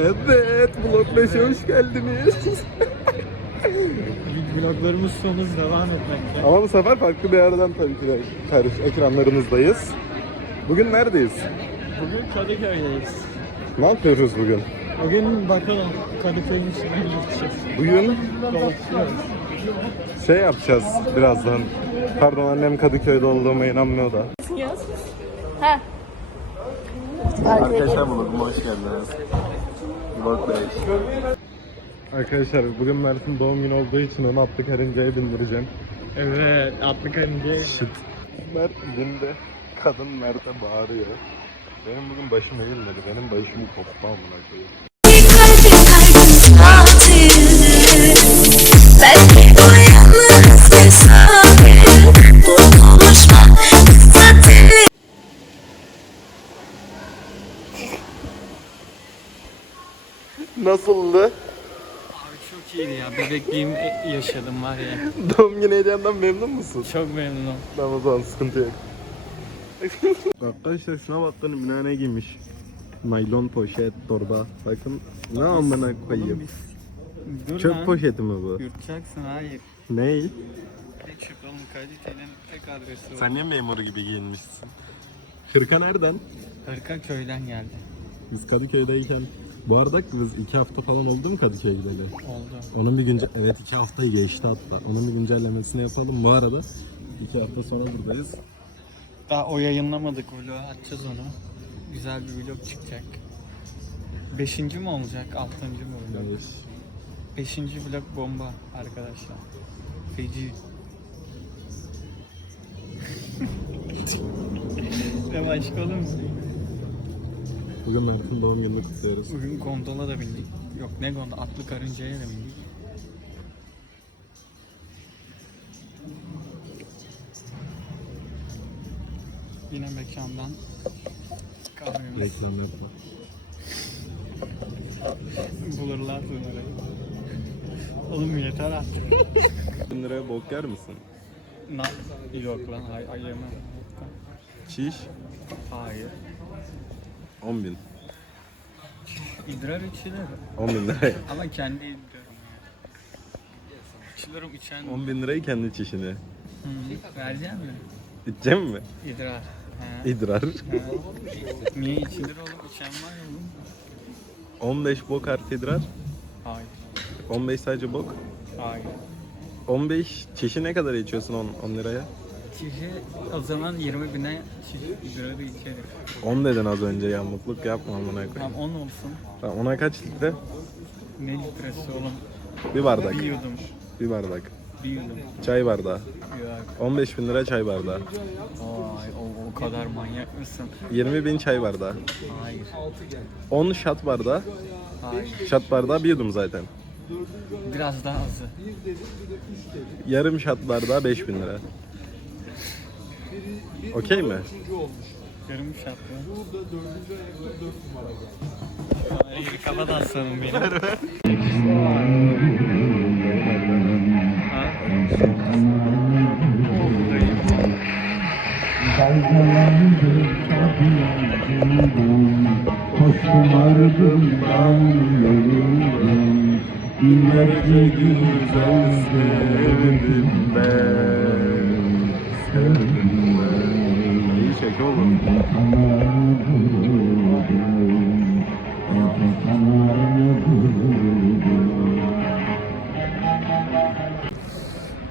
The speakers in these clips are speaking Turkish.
Evet, Blok 5'e hoş geldiniz. Vloglarımız sonuz devam etmekte. Ama bu sefer farklı bir yerden tabii ki de karış ekranlarınızdayız. Bugün neredeyiz? Bugün Kadıköy'deyiz. Ne yapıyoruz bugün? Bugün bakalım Kadıköy'ün içine gideceğiz. Bugün Dolaşıyoruz. şey yapacağız birazdan. Pardon annem Kadıköy'de olduğuma inanmıyor da. Ha. Arkadaşlar vloguma hoş geldiniz. Vlog 5. Arkadaşlar bugün Mert'in doğum günü olduğu için onu atlı karıncaya bindireceğim. Evet, atlı karınca. Şıt. Mert bindi. Kadın Mert'e bağırıyor. Benim bugün başım eğilmedi. Benim başım koptu amına koyayım. Nasıldı? Abi çok iyiydi ya. Bebekliğim yaşadım var ya. Doğum günü hediyenden memnun musun? Çok memnunum. Tamam o zaman sıkıntı yok. Arkadaşlar şuna bakın Mina ne giymiş. Naylon poşet torba. Bakın ne amına koyayım. Dur Çöp poşeti mi bu? Yurtacaksın hayır. Ney? Tek çıkalım kalitenin tek adresi. Sen niye memur gibi giyinmişsin? Hırka nereden? Hırka köyden geldi. Biz Kadıköy'deyken bu arada biz iki hafta falan oldu mu Kadıköy'e gideli? Oldu. Onun bir günce evet iki haftayı geçti hatta. Onun bir güncellemesini yapalım. Bu arada iki hafta sonra buradayız. Daha o yayınlamadık vlogu atacağız onu. Güzel bir vlog çıkacak. Beşinci mi olacak? Altıncı mı olacak? Yanlış. Beşinci vlog bomba arkadaşlar. Feci. ne başka olur mu? Bugün Mert'in doğum gününü kutluyoruz. Bugün gondola da bindik. Yok ne gondola? Atlı karıncaya da bindik. Yine mekandan kahvemiz. Reklam yapma. Bulurlar bunları. Oğlum yeter artık. 1000 liraya bok yer misin? Na yok lan ay ay yemem. Çiş Hayır. 10 bin. İdrar içilir 10 bin liraya. ama kendi idrarım. İçilirim içen. 10 bin lirayı kendi çişini. Hı, verecek mi? İçeceğim mi? İdrar. He. İdrar. He. Niye içilir oğlum? İçen var ya oğlum. 15 bok artı idrar. Hayır. 15 sadece bok. Hayır. 15 çişi ne kadar içiyorsun 10, 10 liraya? Çişi o zaman 20 bine çiş idrarı içerim. 10 dedin az önce ya mutluluk yapma amına koyayım. Tamam 10 olsun. Tamam ona kaç litre? Ne litresi oğlum? Bir bardak. Bir yudum. Bir bardak. Bir yudum. Çay bardağı. Yok. 15 bin lira çay bardağı. Vay o, o kadar manyak mısın? 20 bin çay bardağı. Hayır. 10 şat bardağı. Hayır. Şat bardağı bir yudum zaten. Biraz daha azı. Yarım şat bardağı 5 bin lira. Okey mi? Yarım şartlı. Ay, kafadan aslanım benim. ha? Koştum ardından yolum Binlerce güzel sevdim ben Sevdim oğlum.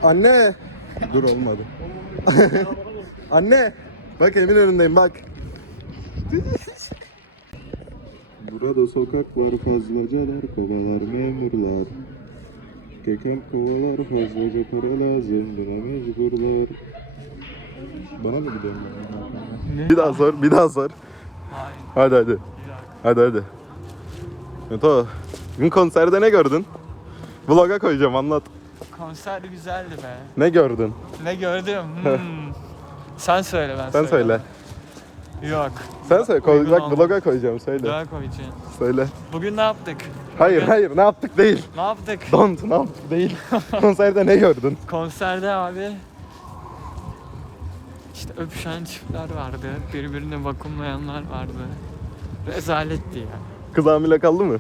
Anne! Dur olmadı. Anne! Bak evin önündeyim bak. Burada sokak var fazlacalar kovalar memurlar. Kekem kovalar fazlaca para lazım buna mecburlar. Bana mı gidiyorsun? Bir daha sor, bir daha sor. Hadi hadi. Hadi hadi. Meto, bugün konserde ne gördün? Vlog'a koyacağım anlat. Konser güzeldi be. Ne gördün? Ne gördüm? Hmm. Sen söyle ben Sen söyle. Yok. Sen söyle. Koy, Uygun bak olmadı. vlog'a koyacağım söyle. Daha koyacaksın. Söyle. Bugün ne yaptık? Hayır hayır ne yaptık değil. Ne yaptık? Don't ne yaptık değil. Konserde ne gördün? Konserde abi işte öpüşen çiftler vardı. Birbirine vakumlayanlar vardı. Rezaletti ya. Kız hamile kaldı mı?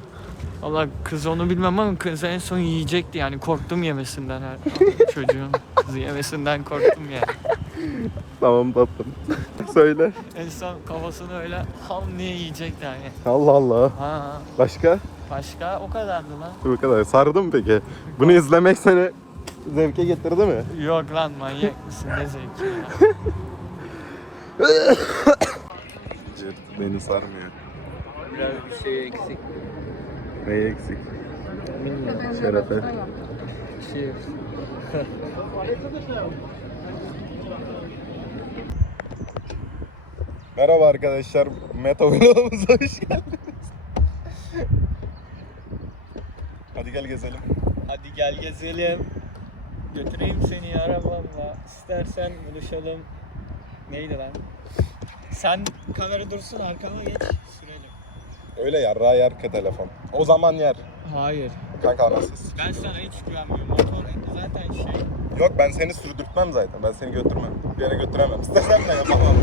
Valla kız onu bilmem ama kız en son yiyecekti yani korktum yemesinden her çocuğun kızı yemesinden korktum yani. Tamam tatlım. Söyle. En son kafasını öyle ham niye yiyecekti yani. Allah Allah. Ha Başka? başka o kadardı lan. Bu kadar. Sardı mı peki? Bunu izlemek seni zevke getirdi mi? Yok lan manyak mısın ne zevki ya. Cırt beni sarmıyor. Biraz bir şey eksik. Ne eksik? Şerefe. Cheers. Merhaba arkadaşlar. Meta vlogumuza hoş geldiniz. Hadi gel gezelim. Hadi gel gezelim. Götüreyim seni arabamla. İstersen buluşalım. Neydi lan? Sen kamera dursun arkama geç sürelim. Öyle yarrağı yer ki telefon. O zaman yer. Hayır. Kanka anasız. Ben sana hiç güvenmiyorum. Motor zaten şey. Yok ben seni sürdürtmem zaten. Ben seni götürmem. Bir yere götüremem. İstesem de yapamam.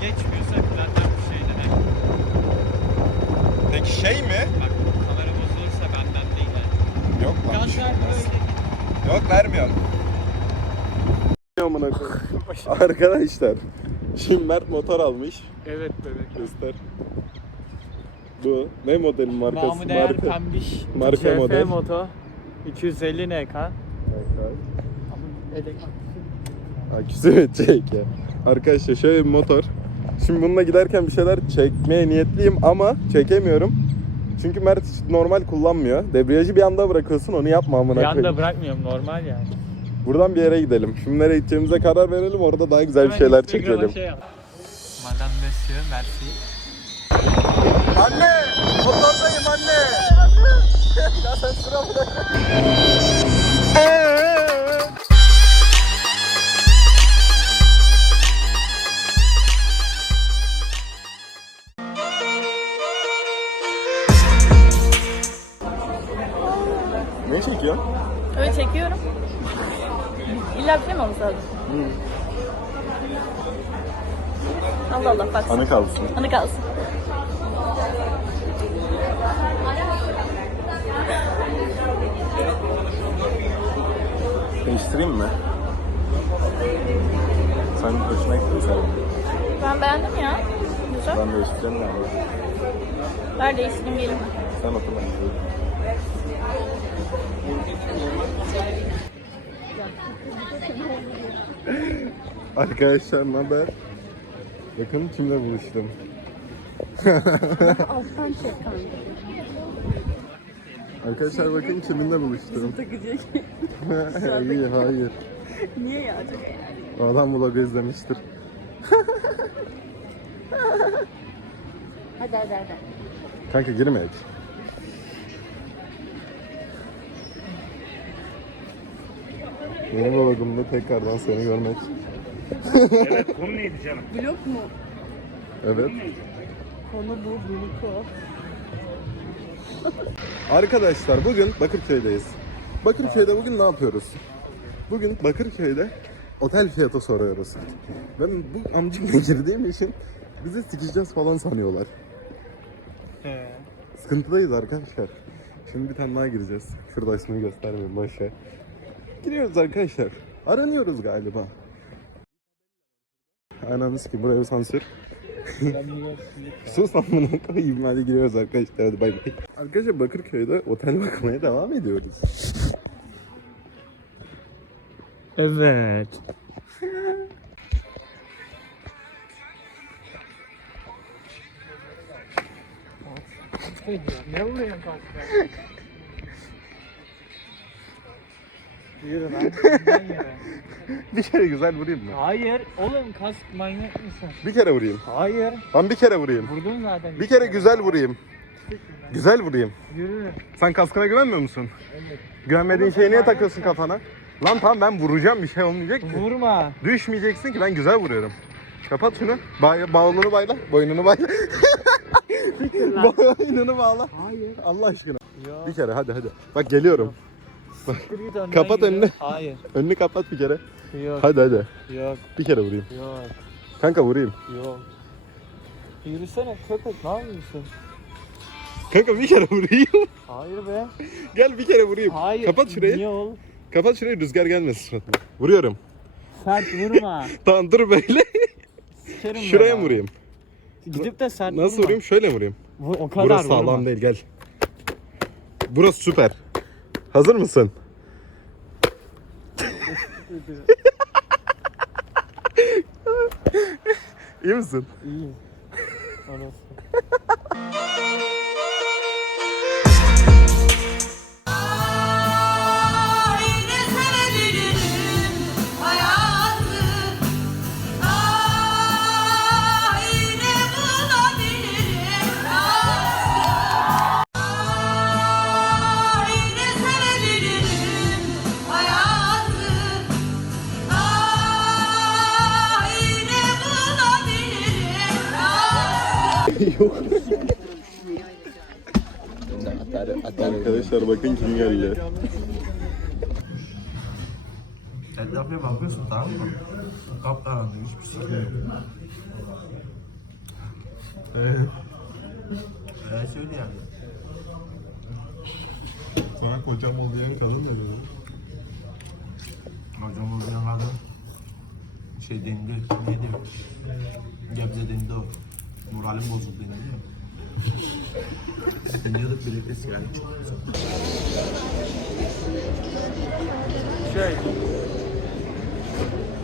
Geçmiyorsak zaten bir şey demek. Peki şey mi? Bak kamera bozulursa benden değil. Yok lan. Gaz ver böyle. Yok vermiyorum. Amına koyayım. Arkadaşlar. Şimdi Mert motor almış. Evet bebek. Göster. Bu ne modelin markası? Namı değer Marka. pembiş. marka CF model. moto. 250 NK. Aküsü mü çek ya? Arkadaşlar şöyle bir motor. Şimdi bununla giderken bir şeyler çekmeye niyetliyim ama çekemiyorum. Çünkü Mert normal kullanmıyor. Debriyajı bir anda bırakıyorsun onu yapma amına Bir koyayım. anda bırakmıyorum normal yani. Buradan bir yere gidelim. Şimdi nereye gideceğimize karar verelim. Orada daha güzel bir şeyler çekelim. Şey. Madame Monsieur, merci. Anne! Motordayım anne! ya sen sıra bırak. Ne çekiyorsun? Öyle çekiyorum. İlla bir şey mi olması lazım? Allah Allah bak. Anı kalsın. Anı kalsın. Değiştireyim mi? Sen hoşuna gitti mi senin? Ben beğendim ya. Güzel. Ben değiştireyim mi? Ver değiştireyim gelin? Sen otur ben. Arkadaşlar ne haber? Bakın kimle buluştum. Alttan çek. Arkadaşlar bakın kiminle buluştum. Takacak. hayır hayır. Niye ya? Çok O adam vlogu izlemiştir. Hadi hadi hadi. Kanka girme hiç. Yeni vlogumda tekrardan seni görmek. Blok mu? Evet. Konu bu, Bluko. Arkadaşlar bugün Bakırköy'deyiz. Bakırköy'de bugün ne yapıyoruz? Bugün Bakırköy'de otel fiyatı soruyoruz. Ben bu amcımla girdiğim için bizi sikeceğiz falan sanıyorlar. Sıkıntıdayız arkadaşlar. Şimdi bir tane daha gireceğiz. Şurada ismini göstermeyeyim boşver. Giriyoruz arkadaşlar. Aranıyoruz galiba. Ananız ki buraya sansür. Sus amına koyayım hadi giriyoruz arkadaşlar hadi bay bay. Arkadaşlar Bakırköy'de otel bakmaya devam ediyoruz. Evet. ne vuruyorsun kanka? Yürü lan. Bir kere güzel vurayım mı? Hayır. Oğlum kask manyak mısın? Bir kere vurayım. Hayır. Ben bir kere vurayım. Vurdun zaten. Bir kere güzel vurayım. Güzel vurayım. Yürü. Sen kaskına güvenmiyor musun? Evet. Güvenmediğin şeyi niye takıyorsun kafana? Lan tamam ben vuracağım bir şey olmayacak ki. Vurma. Düşmeyeceksin ki ben güzel vuruyorum. Kapat şunu. Ba bağlını bayla. Boynunu bayla. Boynunu bağla. Hayır. Allah aşkına. Yok. Bir kere hadi hadi. Bak geliyorum. Git önden Kapat yürü. önünü. Hayır. Önünü kapat bir kere. Yok. Hadi hadi. Yok. Bir kere vurayım. Yok. Kanka vurayım. Yok. Yürüsene köpek ne yapıyorsun? Kanka bir kere vurayım. Hayır be. Gel bir kere vurayım. Hayır. Kapat şurayı. Niye oğlum? Kapat şurayı rüzgar gelmesin suratıma. Vuruyorum. Sert vurma. Tamam dur böyle. Sikerim Şuraya mı vurayım? Gidip de sert Nasıl vurma. vurayım? Şöyle mi vurayım? Vur, o kadar Burası vurma. sağlam değil gel. Burası süper. Hazır mısın? İyi misin? İyi. Orası. Bulabilirim Arkadaşlar bakın kim geldi. Etrafına bakıyorsun tamam mı? Kapkaranlık hiçbir şey yok. Evet söyle yani. Sana kocam oluyor kadın da böyle. Hocam o zaman kadın şey dendi, neydi? Gebze dendi o. Moralim bozuldu dendi ya. Dinliyorduk birlikte sigara içiyorduk. Şey,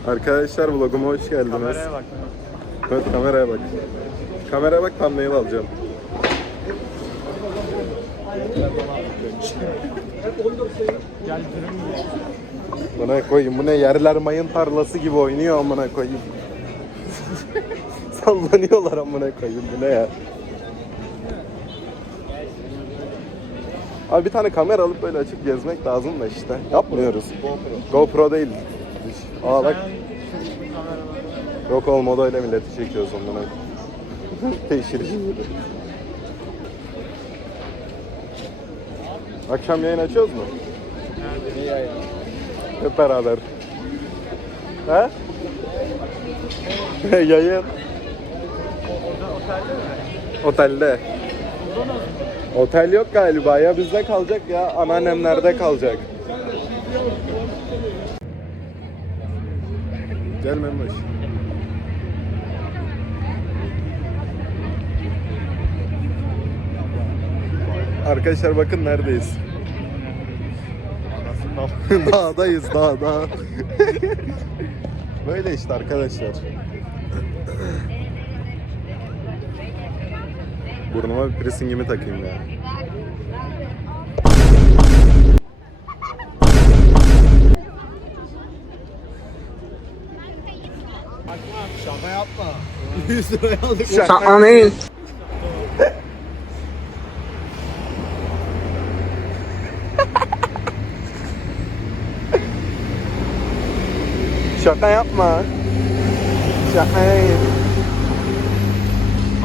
Arkadaşlar vloguma hoş geldiniz. kameraya bak. Evet kameraya bak. Kameraya bak thumbnail alacağım. Gel dürüm. Buna koyayım. Bu ne yerler mayın tarlası gibi oynuyor amına koyayım. Sallanıyorlar amına koyayım. Bu ne ya? Abi bir tane kamera alıp böyle açıp gezmek lazım da işte. Yapmıyoruz. GoPro. GoPro değil. Aa bak. Yok oğlum o da öyle milleti çekiyoruz ondan. Teşhir. Akşam yayın açıyoruz mu? Hep beraber. He? Yayın. Otelde. Otel yok galiba ya bizde kalacak ya anneannemlerde kalacak. Gel Memoş. Arkadaşlar bakın neredeyiz. Dağdayız dağda. Böyle işte arkadaşlar. Burnuma bir piercingimi takayım ya. Şaka yapma. 100 liraya aldık. Şaka Şaka yapma. Şaka değil.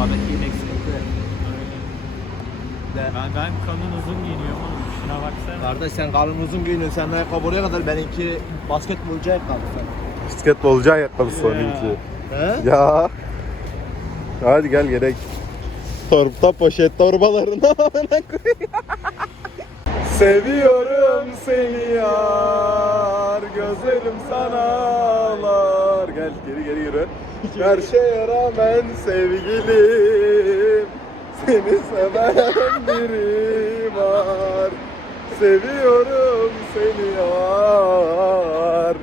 Ahmet yine sıkıntı. Ben, ben kanın uzun giyiniyorum oğlum. Şuna baksana. Kardeş sen kalın uzun giyiniyorsun. Sen ayakkabı oraya kadar benimki basketbolcu ayakkabı sen. Basketbolcu ayakkabısı onunki. He? Ya. Hadi gel gerek. Torpta poşet torbalarına amına koyayım. Seviyorum seni yar Gözlerim sana ağlar Gel geri geri yürü Her şeye rağmen sevgilim Seni seven biri var. Seviyorum seni yar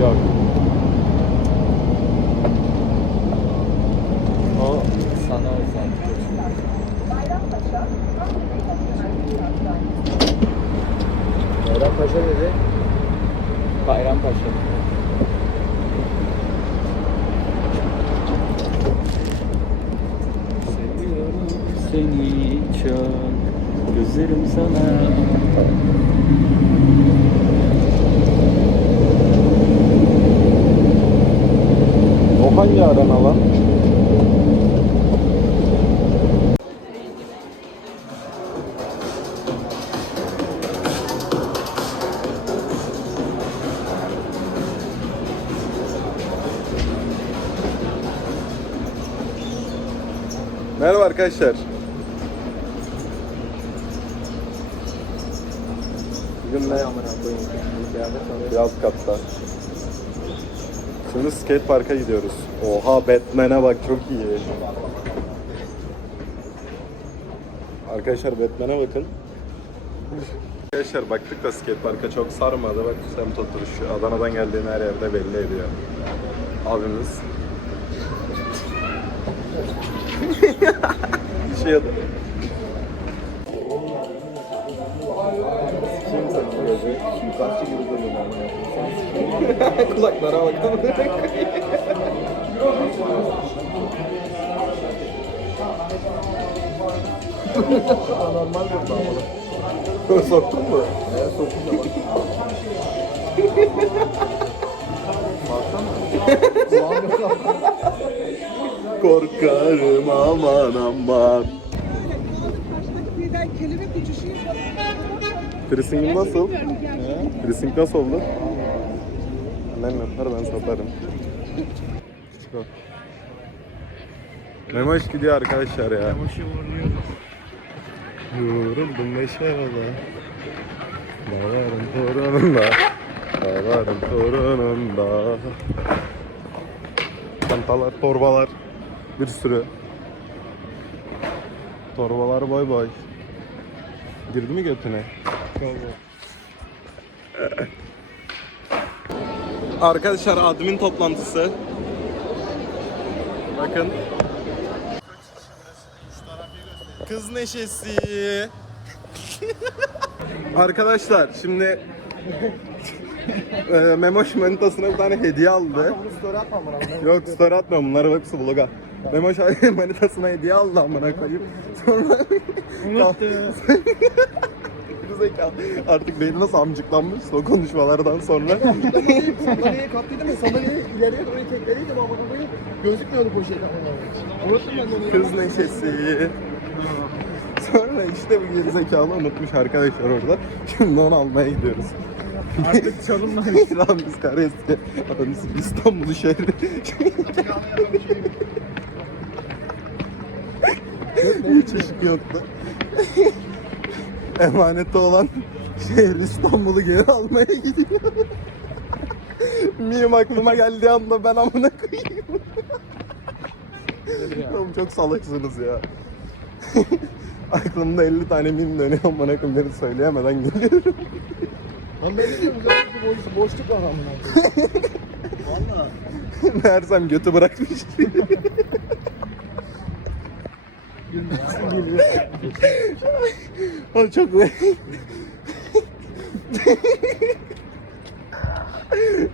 Yok. O sana özel. Bayrampaşa dedi. Bayrampaşa. Seviyorum seni çok Gözlerim sana O hangi arana lan? Arkadaşlar. Bugün ne Bir alt katta. Şimdi skate parka gidiyoruz. Oha Batman'e bak çok iyi. Arkadaşlar Batman'e bakın. Arkadaşlar baktık da skate parka çok sarmadı. Bak semt oturuşu. Adana'dan geldiğini her yerde belli ediyor. Abimiz. Şey adı. Kulaklara bakalım. Normal Soktun mu? Evet soktum Korkarım aman aman. Piercing'in nasıl? Piercing nasıl oldu? Annem yapar ben satarım. Çok. Memoş gidiyor arkadaşlar ya. Memoş'u uğurluyoruz. Yoruldum meşalada. Dağların torununda. Dağların torununda. Çantalar, torbalar. Bir sürü. Torbalar boy boy. Girdi mi götüne? Arkadaşlar admin toplantısı. Bakın. Kız neşesi. Arkadaşlar şimdi e, Memoş manitasına bir tane hediye aldı. Yok story atmıyorum bunları hepsi vloga. Memoş manitasına hediye aldı amına koyayım. Sonra Unuttu. Gerizekalı. Artık beyni nasıl amcıklanmış o konuşmalardan sonra. Sandalyeye katlıydım ya sandalyeyi ileriye doğru tekleriydim ama burayı gözükmüyordu poşet Unuttum ben onu. Kız neşesi. Sonra işte bu gerizekalı unutmuş arkadaşlar orada. Şimdi onu almaya gidiyoruz. Artık çalınmaz. Lan biz. Adamız İstanbul şehri. Hiç ışık yoktu. Emanette olan şehir İstanbul'u geri almaya gidiyor. Miyim aklıma geldiği anda ben amına koyayım. Oğlum çok salaksınız ya. Aklımda 50 tane mim dönüyor amına koyayım söyleyemeden geliyorum. Lan ne diyorum boş, boşluk var amına. Valla. Meğersem götü bırakmış. O çok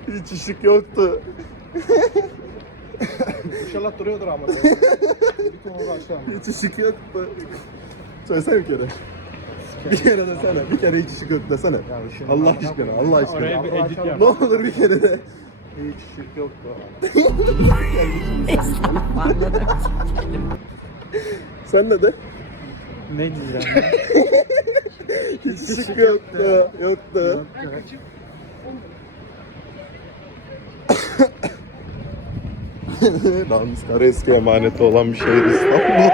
Hiç ışık yoktu. İnşallah duruyordur ama. Bir konuda aşağı. Hiç ışık yoktu. Söylesene bir kere. Bir kere desene. Bir kere hiç ışık yok desene. Allah aşkına, Allah aşkına. Oraya bir edit yap. Ne olur bir kere de. Hiç şirk yoktu. Sen ne de? Ne diyeceğim? Hiç ışık yoktu. Yoktu. Ramiz Karaeski emaneti olan bir şehir İstanbul.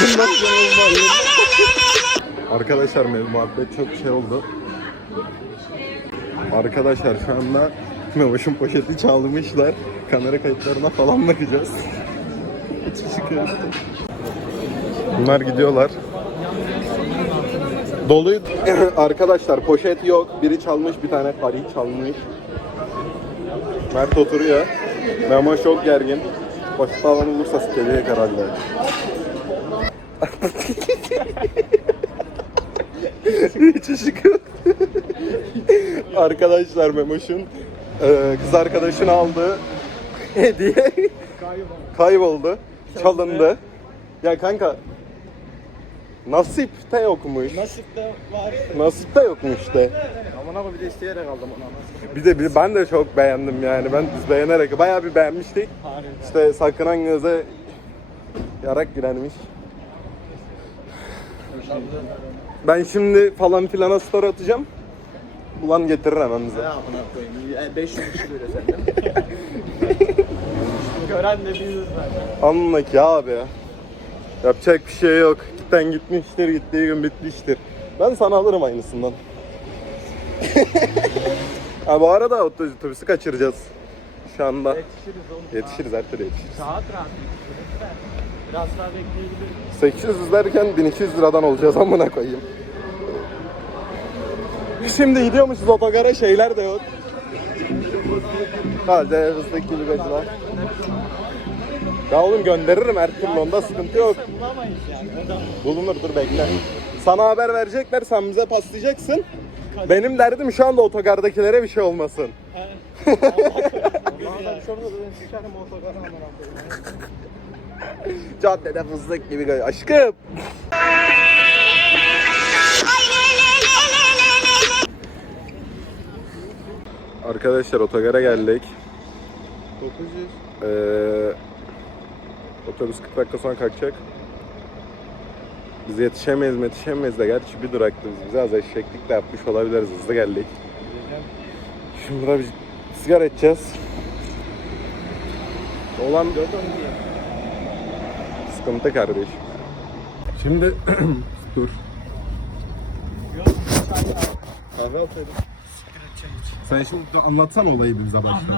Bundan sonra olmaz. Arkadaşlar benim muhabbet çok şey oldu. Arkadaşlar şu anda Memoş'un poşeti çalmışlar. Kamera kayıtlarına falan bakacağız. Bunlar gidiyorlar. Dolu arkadaşlar poşet yok. Biri çalmış bir tane karı çalmış. Mert oturuyor. Memo çok gergin. Poşet alan olursa sikecek herhalde. Hiç ışık yok. Arkadaşlar Memoş'un e, kız arkadaşını aldı. Hediye kayboldu. Çalındı. Ya kanka Nasip de yokmuş. Nasip de var. Nasip de yokmuş de. Aman abi bir de isteyerek aldım onu. Bir de bir, ben de çok beğendim yani. Ben biz beğenerek bayağı bir beğenmiştik. Harbi. İşte sakınan göze yarak girenmiş. Ben şimdi falan filana story atacağım. Ulan getirir hemen bize. Ya amına koyayım. 500 kişi böyle senden. Gören de biziz zaten. Anlık ya abi ya. Yapacak bir şey yok. Gitten gitmiştir, gittiği gün bitmiştir. Ben sana alırım aynısından. ha, bu arada otobüs- otobüsü kaçıracağız. Şu anda. Yetişiriz oğlum. Yetişiriz her türlü yetişiriz. Rahat rahat yetişiriz de. Biraz daha bekleyebiliriz. 800 derken 1200 liradan olacağız amına koyayım. Şimdi gidiyormuşuz otogara şeyler de yok. Halde fıstık gibi gacılar. Ya oğlum gönderirim her türlü onda sıkıntı yok. Bulunur dur bekle. Sana haber verecekler sen bize paslayacaksın. Benim derdim şu anda otogardakilere bir şey olmasın. Caddede fıstık gibi. Aşkım. Arkadaşlar otogara geldik. 900. Ee, otobüs 40 dakika sonra kalkacak. Biz yetişemeyiz yetişemeyiz de gerçi bir duraktı biz. Bize az eşeklik de yapmış olabiliriz. Hızlı geldik. Şimdi burada bir sigara içeceğiz. Olan sıkıntı kardeş. Şimdi dur. Kahve alsaydım. Sen şimdi anlatsan olayı bize başta.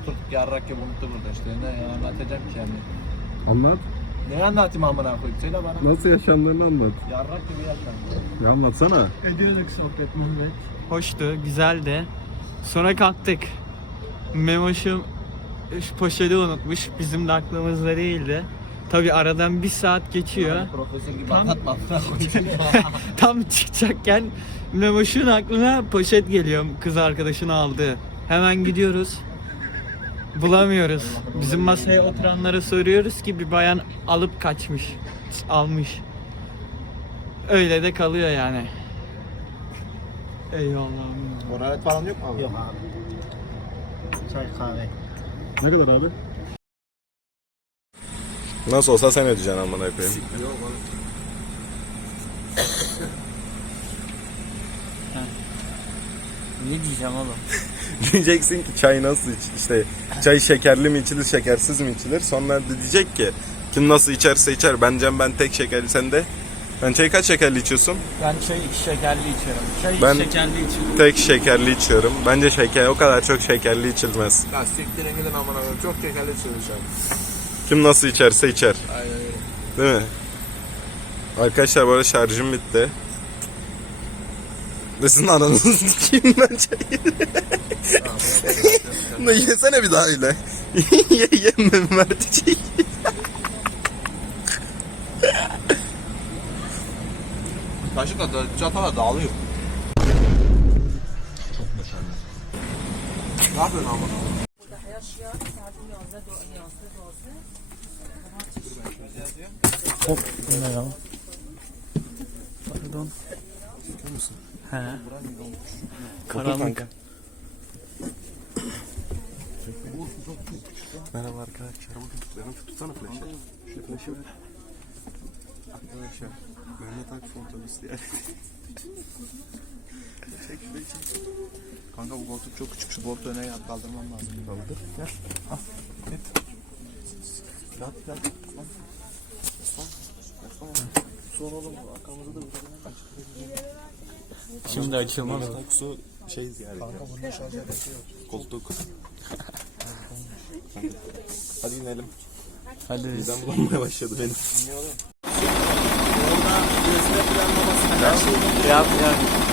Oturduk yarrak gibi unuttu burada işte. Ne anlatacağım ki yani. Anlat. Ne anlatayım amına koyayım? Söyle bana. Nasıl yaşandığını anlat. Yarrak gibi yaşandı. Ya anlatsana. hoştu, güzeldi. Sonra kalktık. Memoş'um şu poşeti unutmuş. Bizim de aklımızda değildi. Tabi aradan bir saat geçiyor. Profesör gibi Tam- anlatma. Tam çıkacakken Memoş'un aklına poşet geliyor kız arkadaşını aldı. Hemen gidiyoruz. Bulamıyoruz. Bizim masaya oturanlara soruyoruz ki bir bayan alıp kaçmış. Almış. Öyle de kalıyor yani. Eyvallah. Moralet falan yok mu abi? Yok Ne kadar abi? Nasıl olsa sen ödeyeceksin amına koyayım. Ne diyeceğim oğlum? Diyeceksin ki çay nasıl iç, işte çay şekerli mi içilir şekersiz mi içilir? Sonra da diyecek ki kim nasıl içerse içer. Bence ben tek şekerli sen de. Ben çayı kaç şekerli içiyorsun? Ben çay iki şekerli içiyorum. Çay iki Ben- şekerli içiyorum. Tek şekerli içiyorum. Bence şeker o kadar çok şekerli içilmez. Ya siktirin gidin amına koyayım. Çok şekerli söyleyeceğim. Kim nasıl içerse içer. Aynen öyle. Değil mi? Arkadaşlar bu arada şarjım bitti. Ve sizin aranızı sikeyim ben çayı. Ne yesene bir daha öyle. ye ye Mert çayı. Kaşıkla da çatala dağılıyor. Çok başarılı. Ne yapıyorsun amına koyayım? Hop bu ne ya? Pardon. He. Karanlık. Merhaba arkadaşlar. Bugün tutsana flaşı. Şu flaşı ver. Arkadaşlar. Mehmet Akif otobüs diye. çek şurayı çek. Kanka bu koltuk çok küçük. Şu koltuğu öne yat kaldırmam lazım. Kaldır. Gel. Al. Git. Yat yat. Son. Son. Son. Son oğlum. Arkamızda da Şimdi açılmaz. Mehmet Aksu şey ziyareti. Kanka bunda şarj aleti yok. Koltuk. Hadi inelim. Hadi. Midem bulanmaya başladı benim. Yap yap.